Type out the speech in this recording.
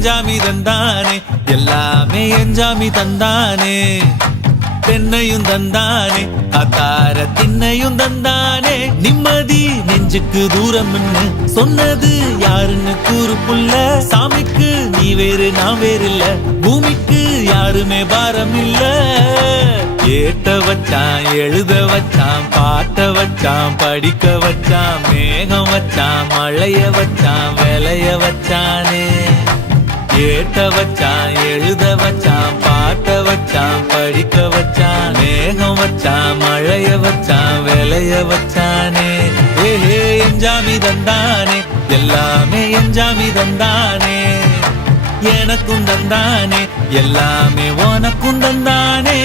எஞ்சாமி தந்தானே எல்லாமே எஞ்சாமி தந்தானே தென்னையும் தந்தானே காத்தார திண்ணையும் தந்தானே நிம்மதி நெஞ்சுக்கு தூரம்னு சொன்னது யாருன்னு கூறு புள்ள சாமிக்கு நீ வேறு நான் வேறு இல்ல பூமிக்கு யாருமே பாரம் இல்ல ஏட்ட வச்சான் எழுத வச்சான் பாட்ட வச்சான் படிக்க வச்சான் மேகம் வச்சான் மழைய வச்சான் விளைய வச்சானே ஏட்ட வச்சான் எழுத வச்சான் பாட்ட வச்சான் படிக்க வச்சான் மேகம் வச்சான் மழைய வச்சான் விளைய வச்சானே ஏஹே எஞ்சாமி தந்தானே எல்லாமே எஞ்சாமி தந்தானே எனக்கும் தந்தானே எல்லாமே உனக்கும் தந்தானே